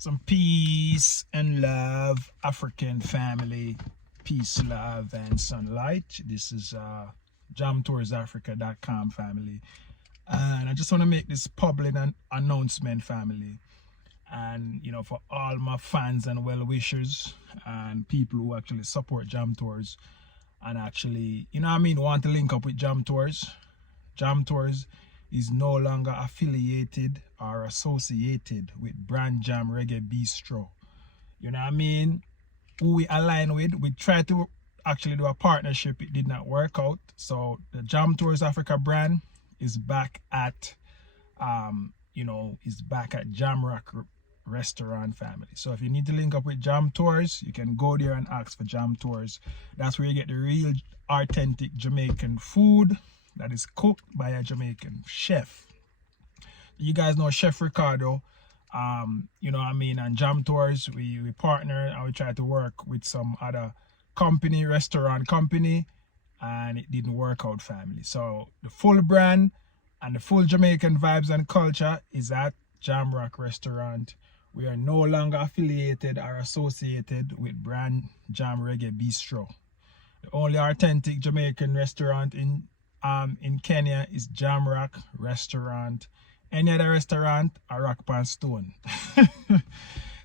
Some peace and love, African family, peace, love, and sunlight. This is jamtoursafrica.com family, and I just want to make this public announcement, family, and for all my fans and well wishers and people who actually support Jam Tours and actually want to link up with Jam Tours. Jam Tours is no longer affiliated or associated with BranJam Reggae Bistro. Who we align with, we tried to actually do a partnership, it did not work out. So the Jam Tours Africa brand is back at JamRock Restaurant family. So if you need to link up with Jam Tours, you can go there and ask for Jam Tours. That's where you get the real authentic Jamaican food that is cooked by a Jamaican chef. You guys know Chef Ricardo, and Jam Tours, we partner and we try to work with some other restaurant company, and it didn't work out, family. So the full brand and the full Jamaican vibes and culture is at JamRock Restaurant. We are no longer affiliated or associated with BranJam Reggae Bistro. The only authentic Jamaican restaurant in Kenya is JamRock Restaurant. Any other restaurant, a rock pan stone. So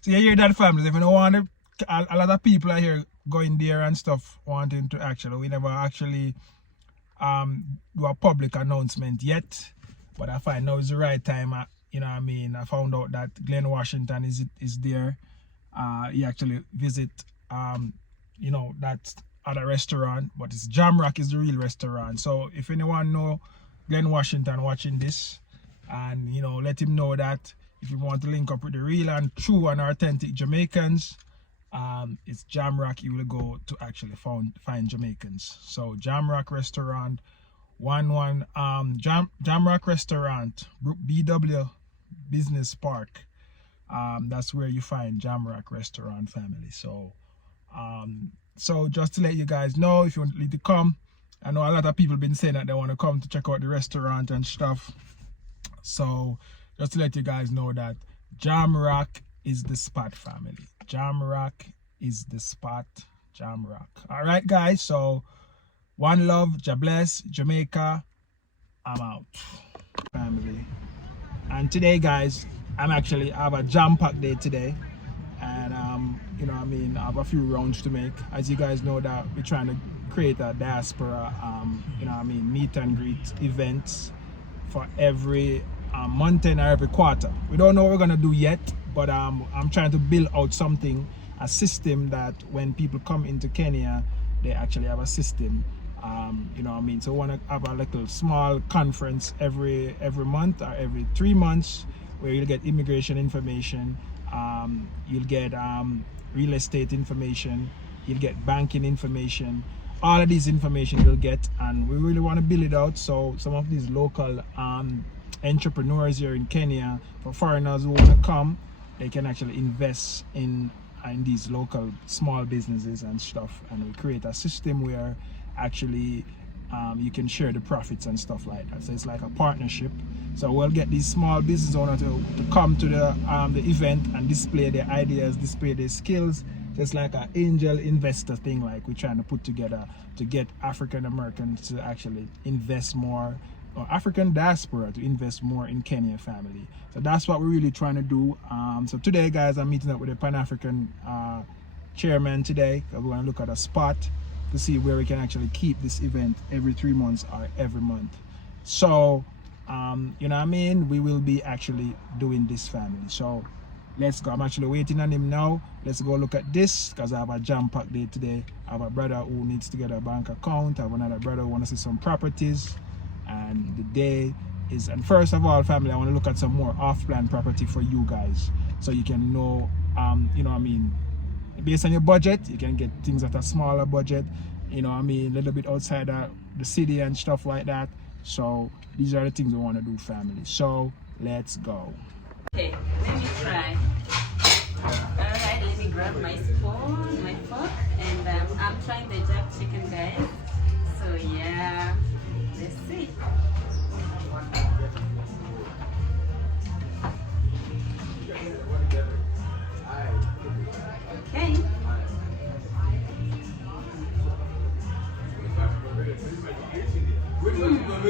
you hear that, family? If you don't want to, a lot of people are here going there and stuff, wanting to actually. We never actually do a public announcement yet, but I find now is the right time. I found out that Glenn Washington is there. He actually visit that other restaurant, but it's JamRock is the real restaurant. So if anyone know Glenn Washington watching this, and let him know that if you want to link up with the real and true and authentic Jamaicans, it's JamRock you will go to actually find Jamaicans. So JamRock Restaurant, JamRock Restaurant, BW Business Park. That's where you find JamRock Restaurant, family. So just to let you guys know, if you want to come, I know a lot of people been saying that they want to come to check out the restaurant and stuff. So just to let you guys know that JamRock is the spot, family. JamRock is the spot. JamRock. All right, guys. So one love, Ja bless, Jamaica. I'm out, family. And today, guys, I have a jam-packed day today, and I have a few rounds to make. As you guys know, that we're trying to create a diaspora, meet and greet events for every month and every quarter. We don't know what we're gonna do yet, but I'm trying to build out something, a system that when people come into Kenya, they actually have a system. So we want to have a little small conference every month or every 3 months, where you'll get immigration information, you'll get real estate information, you'll get banking information. All of these information you'll get, and we really want to build it out. So some of these local entrepreneurs here in Kenya, for foreigners who want to come, they can actually invest in these local small businesses and stuff, and we create a system where actually you can share the profits and stuff like that. So it's like a partnership. So we'll get these small business owners to come to the event and display their ideas, display their skills. Just like an angel investor thing, like we're trying to put together to get African Americans to actually invest more, or African diaspora to invest more in Kenya, family. So that's what we're really trying to do. So today, guys, I'm meeting up with the Pan-African chairman today. We're going to look at a spot to see where we can actually keep this event every 3 months or every month. So we will be actually doing this, family. So let's go. I'm actually waiting on him now. Let's go look at this, because I have a jam-packed day today. I have a brother who needs to get a bank account. I have another brother who wants to see some properties. And the day is, and first of all, family, I want to look at some more off-plan property for you guys, so you can know, based on your budget, you can get things at a smaller budget, a little bit outside the city and stuff like that. So these are the things we want to do, family. So let's go. Okay, let me try. Alright, let me grab my spoon, my fork, and I'm trying the jack chicken, guys. So yeah, let's see.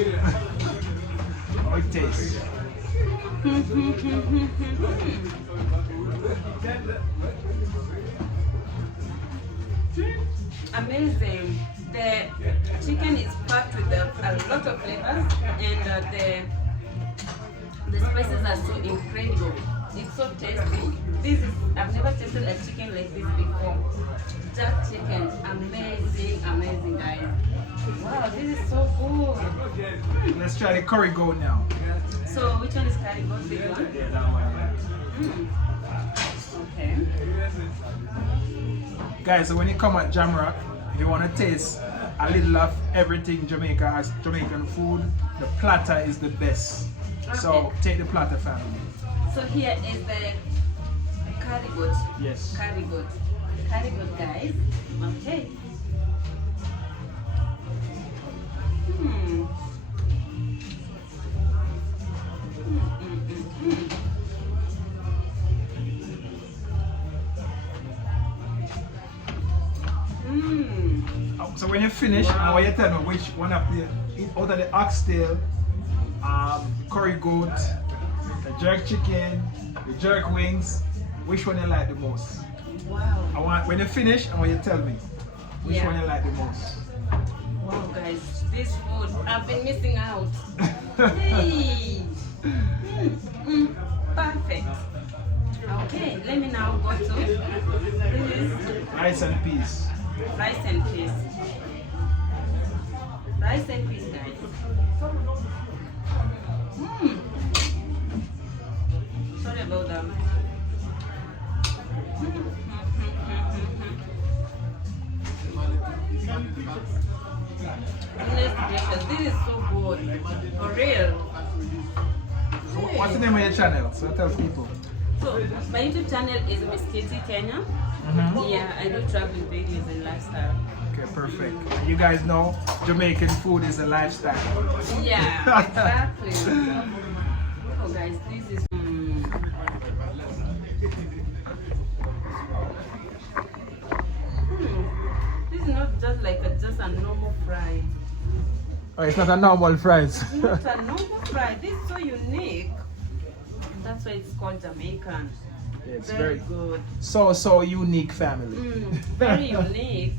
How it tastes. Amazing. The chicken is packed with a lot of flavors, and the spices are so incredible. It's so tasty. I've never tasted a chicken like this before. Jack chicken, amazing, amazing, guys. Wow, this is so good. Let's try the curry goat now. So which one is curry goat? This one? Yeah, that one. Okay. Guys, so when you come at JamRock, if you want to taste a little of everything Jamaica has, Jamaican food, the platter is the best. So Okay. take the platter, family. So here is the curry goat. Yes. Curry goat. Curry goat, guys. Okay. So when you finish, and when you tell me which one of the out of the oxtail, curry goat, the jerk chicken, the jerk wings, which one you like the most? Wow. I want when you finish, I want you to tell me which Yeah. one you like the most. Wow, guys, this food, I've been missing out. Hey. Perfect. Okay, let me now go to this is Rice and peas. rice and peas. Rice and peas, guys. Sorry about that. Goodness gracious, this is so good. For real. What's the name of your channel? So tell people. So, my YouTube channel is Miss Kitty Kenya. Yeah, I do traveling videos and lifestyle. Okay, perfect. You guys know Jamaican food is a lifestyle. Yeah, exactly. Oh, guys, this is. This is not just like just a normal fry. Oh, it's not a normal fries. It's not a normal fry. This is so unique. That's why it's called Jamaican. Yeah, it's Very good. so unique family. Very unique.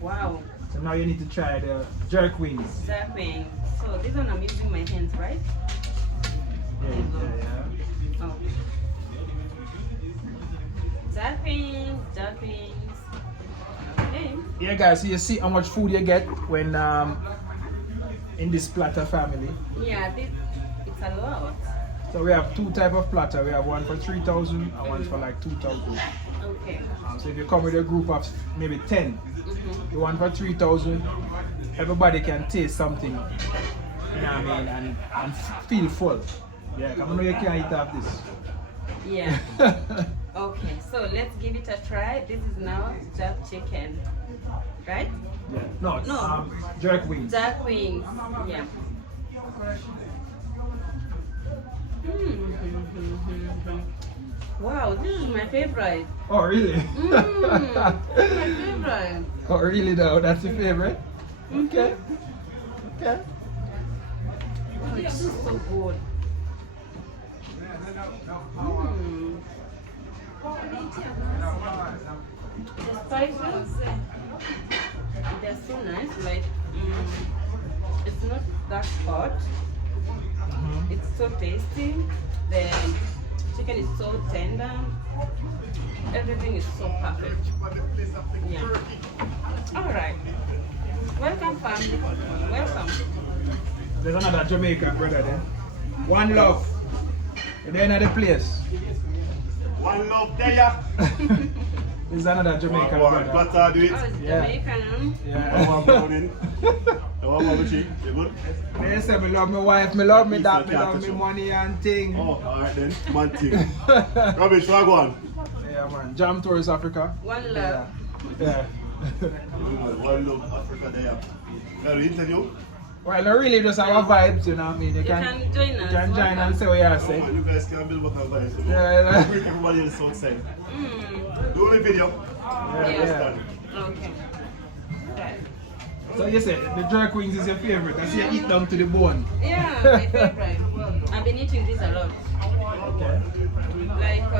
Wow. So now you need to try the jerk wings. Exactly. So this one I'm using my hands, right? Yeah. Oh. Jack wings. Okay. Yeah, guys. So you see how much food you get when in this platter family. Yeah, it's a lot. So we have two type of platter. We have one for 3,000 and one for like 2,000. Okay. So if you come with a group of maybe 10, the one for 3,000, everybody can taste something, you know what I mean, and feel full. Yeah, I know you can't eat half this. Yeah. Okay, so let's give it a try. This is now jack chicken, right? Yeah. No, jerk wings. Jack wings. Yeah. Wow, this is my favorite. Oh, really? My favorite. Oh, really though? That's your favorite? Okay. Okay. Oh, this is so good. The spices, they're so nice. Like, it's not that hot. It's so tasty. The chicken is so tender. Everything is so perfect. Yeah. All right. Welcome, family. Welcome. There's another Jamaican brother there. One love. You're there in the place. One love there. There's another Jamaican brother. What are do it? Oh, it's Yeah. Jamaican. Yeah. One morning. One more you good? They say me love my wife, me love me that, me love me money and thing. Oh, alright then. One thing. Rubbish, what go on? Yeah man, Jam Tourist Africa. One love. Yeah. One love Africa there. Can we interview? Well, I really just have a vibes, you know what I mean? You can join us. You can join and say what you Oh, say. man, you guys can build what I'm going to do. Yeah. Bring everybody else outside. Do the video. Yeah. Okay. Right. So you said the jerk wings is your favorite. That's you eat down to the bone. Yeah, my favorite. I've been eating this a lot. Okay. Like,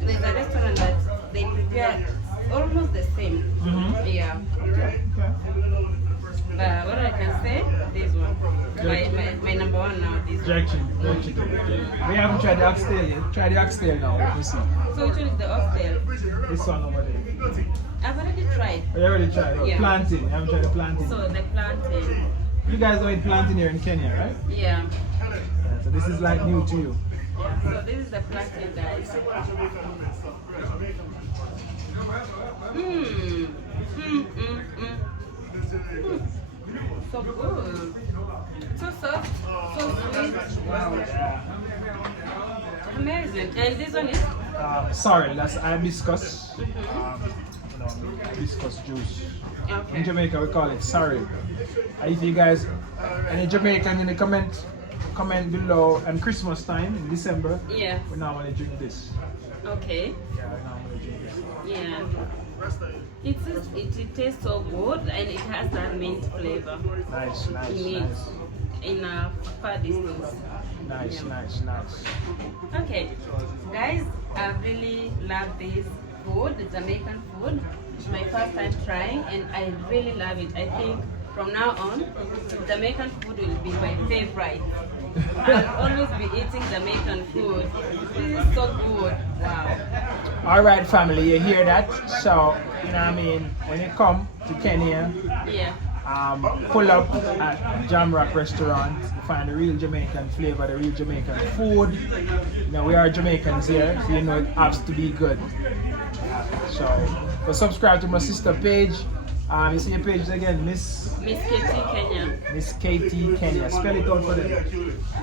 there's a restaurant that they prepare almost the same. Yeah. Okay. What I can say, this one. My number one now, this one. Jerk chicken. We haven't tried the oxtail yet. Try the oxtail now. Let me see. So which one is the oxtail? This one over there. I've already tried. Oh, you already tried? Oh, Yeah. Plantain. You haven't tried the plantain. So the plantain. You guys don't eat plantain here in Kenya, right? Yeah. Yeah, so this is like new to you. Yeah. So this is the plantain, guys. So good. So soft. So sweet. Wow. Amazing. And this one is? Sorry, that's hibiscus. Hibiscus juice. Okay. In Jamaica, we call it sorry. If you guys, any Jamaican in the comment below, and Christmas time in December, Yeah. we normally drink this. Okay. Yeah, we normally drink this. Yeah. It tastes so good and it has that mint flavor. Nice. In a far distance. Nice. Okay, guys, I really love this food, the Jamaican food. It's my first time trying and I really love it. I think from now on, Jamaican food will be my favorite. I'll always be eating Jamaican food. This is so good. Wow. Alright family, you hear that? So, you know what I mean, when you come to Kenya, Yeah. pull up at JamRock Restaurant. You find the real Jamaican flavor, the real Jamaican food. You know, we are Jamaicans here, so you know it has to be good. So, go subscribe to my sister page. You see your page again, Miss Katie Kenya. Miss Katie Kenya. Spell it out for them.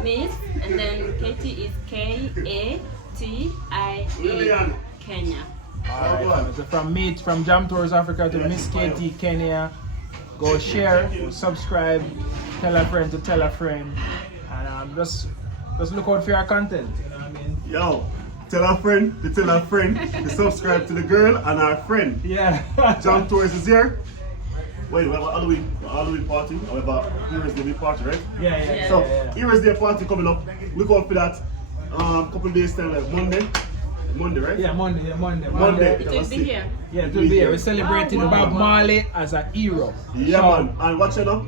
Miss, and then Katie is Katie Kenya. Alright, so from Jam Tours Africa to Miss Katie Kenya. Go share, go subscribe, tell a friend to tell a friend, and just look out for your content. You know what I mean? Yo, tell a friend to subscribe to the girl and our friend. Yeah. Jam Tours is here. Wait, we have a Halloween party. We have a Heroes Day party, right? Yeah. So, Heroes Day party coming up. Look out for that. Couple days time, like Monday, right? Yeah, Monday. It will be here. Yeah, it will be here. We're celebrating Bob Marley as a hero. Yeah, So, man. And watch it now.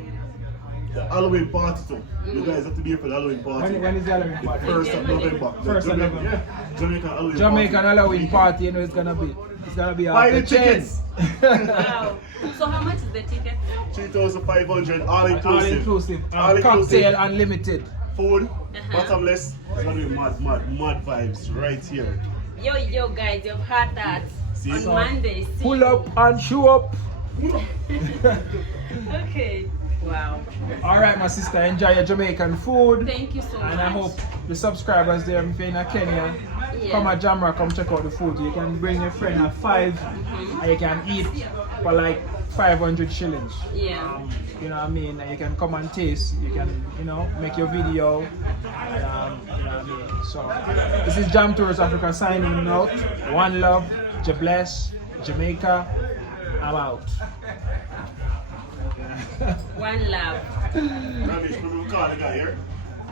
The Halloween party too. You guys have to be here for the Halloween party. When is the Halloween party? 1st of November. 1st of November. Yeah. Jamaican Halloween Jamaican party. Halloween party, you know it's gonna be Buy the off the chain. tickets. Wow. So how much is the ticket? 3,500 all All inclusive. inclusive. All Cocktail inclusive. unlimited. Food, bottomless. It's gonna be mad vibes right here. Yo guys, you've heard that. See? On So, Monday. See? Pull up and show up. Okay. Wow. Alright, my sister, enjoy your Jamaican food. Thank you so much. And I hope the subscribers there, if you're in Kenya, Yeah. come at JamRock, come check out the food. You can bring your friend at 5 and you can eat for like 500 shillings. Yeah. You know what I mean? And you can come and taste. You can, make your video. And, you know what I mean? So, this is Jam Tours Africa signing out. One love, Bless, Jamaica. I'm out. One love. Ramesh, we will call the guy here.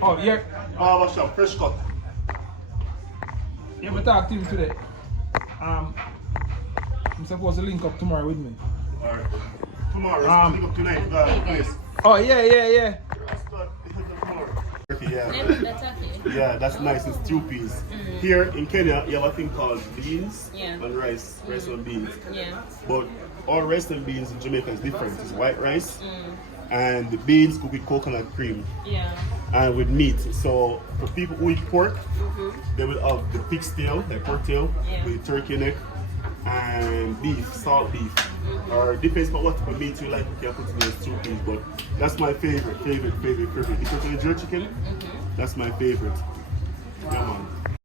Oh, yeah. Barber shop, fresh cut. Yeah, we talked to him today. I'm supposed to link up tomorrow with me. Alright. Tomorrow, let's pick up tonight. Please. Oh, yeah. Yeah. That's okay. Yeah, that's nice. It's stew peas. Here in Kenya, you have a thing called beans Yeah. and rice and beans. Yeah. But all rice and beans in Jamaica is different. It's white rice and the beans cooked with coconut cream Yeah. and with meat. So for people who eat pork, they will have the pig's tail, like pork tail, Yeah. with turkey neck and beef, salt beef. Or depends on what meat you like, you can put in your stew peas. But that's my favorite. If you're going to jerk chicken, that's my favorite. Come on.